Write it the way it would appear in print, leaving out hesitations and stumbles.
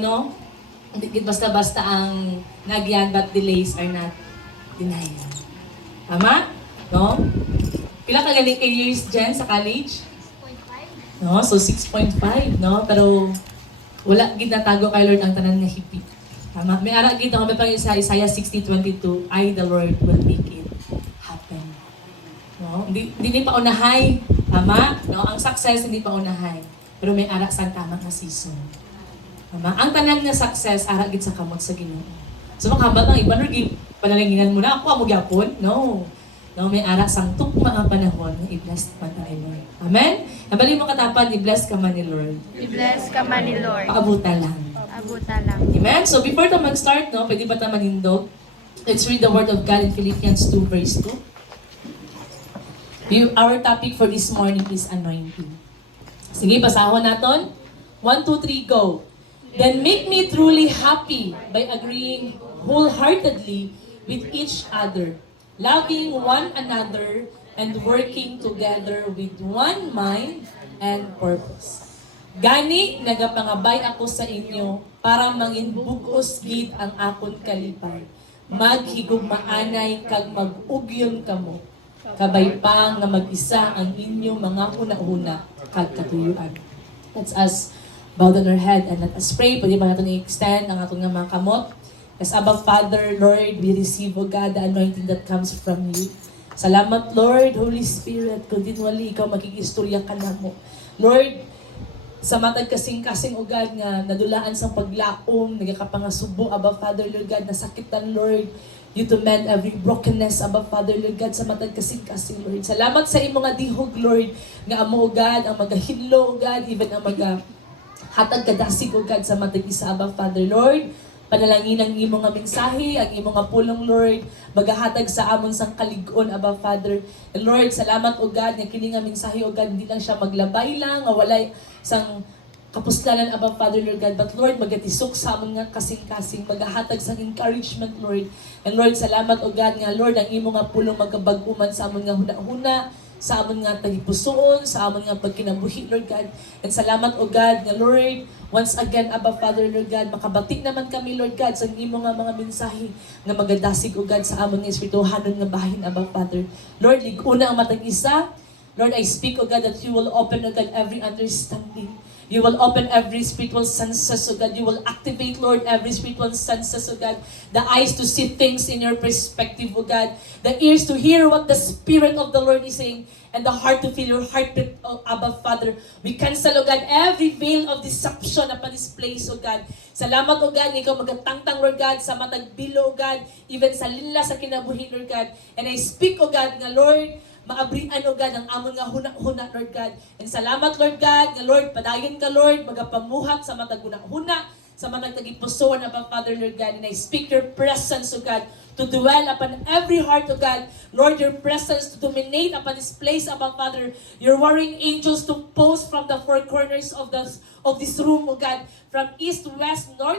No? Hindi basta-basta ang nagyan but delays are not denied. Tama? No? Pila ka galing kay years dyan sa college? 6.5. No? So 6.5, no? Pero wala ginatago kay Lord ang tanan nga hipit. Tama? May ara gid may pang Isaiah 60:22, I the Lord will make it happen. No? Hindi pa unahay. Tama? No? Ang success hindi pa unahay. Pero may ara sang tama nga season. Tama? Ang tanan nga success ara gid sa kamot sa Ginoo. So makabat ang iba rig panalanginan mo na ako amo gyapon? No. No, may ara sang tukma ang panahon nga i-bless man tayo Lord. Amen? Nabali mo katapan, i-bless ka man ni Lord. I-bless ka man ni Lord. Paabuta lang. Abuta lang. Amen? So before tayo mag-start, no, pwede ba tayo manindog? Let's read the word of God in Philippians 2 verse 2. Our topic for this morning is anointing. Sige, basahon naton. 1, 2, 3, go. Then make me truly happy by agreeing wholeheartedly with each other, loving one another, and working together with one mind and purpose. Gani, nagapangabay ako sa inyo para manginbugos gid ang akon kalipay. Maghigugmaanay kag mag-ugyon kamo. Kabay pa nga mag-isa ang inyong mga huna-huna kag katuyuan. Let's us bow down our head and let us pray. Pwede ba natin i-extend ang atong mga kamot? As Abba Father, Lord, we receive, O God, the anointing that comes from you. Salamat, Lord, Holy Spirit, continually ikaw magkikistorya ka na mo. Lord, sa matag kasing-kasing, O God, nga nadulaan sa paglaom, nagkakapangasubo, Abba Father, Lord God, nasakitan, Lord, you to mend every brokenness, Abba Father, Lord God, sa matag kasing-kasing, Lord. Salamat sa imo nga dihog, Lord, nga amo, O God, ang magahidlo, O God, even ang hatag kadasig, O God, sa matag isa, Abba Father, Lord. Panalangin ang imo nga mensahe, ang imo nga pulong, Lord, magahatag sa amon sang kalig-on, Abba Father. And Lord, salamat, O God, nga kini nga mensahe, O God, hindi lang siya maglabay lang, nga walay sang kapuslanan, Abba Father, Lord God, but Lord, magatisok sa amon nga kasing-kasing, magahatag sang encouragement, Lord. And Lord, salamat, O God, nga Lord, ang imo nga pulong magabag-uman sa amon nga huna-huna, sa amon nga tagipusoon, sa amon nga pagkinabuhi, Lord God. And salamat, O God, nga Lord, once again, Abba Father, Lord God, makabatik naman kami, Lord God, sa imo nga mga mensahe nga magadasig, O God, sa amon nga espirituhanon nga bahin, Abba Father. Lord, liguna ang matag isa. Lord, I speak, O God, that you will open, O God, every understanding. You will open every spiritual senses, O God. You will activate, Lord, every spiritual senses, O God. The eyes to see things in your perspective, O God. The ears to hear what the Spirit of the Lord is saying. And the heart to feel your heartbeat, O Abba Father. We cancel, O God, every veil of deception upon this place, O God. Salamat, O God, ikaw magatangtang, Lord God, sa matagbilo, O God, even sa lila sa kinabuhi, Lord God. And I speak, O God, nga Lord, maabrian, O God, ang amon nga huna-huna, Lord God. And salamat, Lord God, nga Lord, padayon ka, Lord, magapamuhat sa mataguna-huna, sa matagtagipusoan, Abba Father, Lord God. And I speak your presence, O God, to dwell upon every heart, O God. Lord, your presence to dominate upon this place, Abba Father. Your warring angels to post from the four corners of this room, O God, from east, west, north,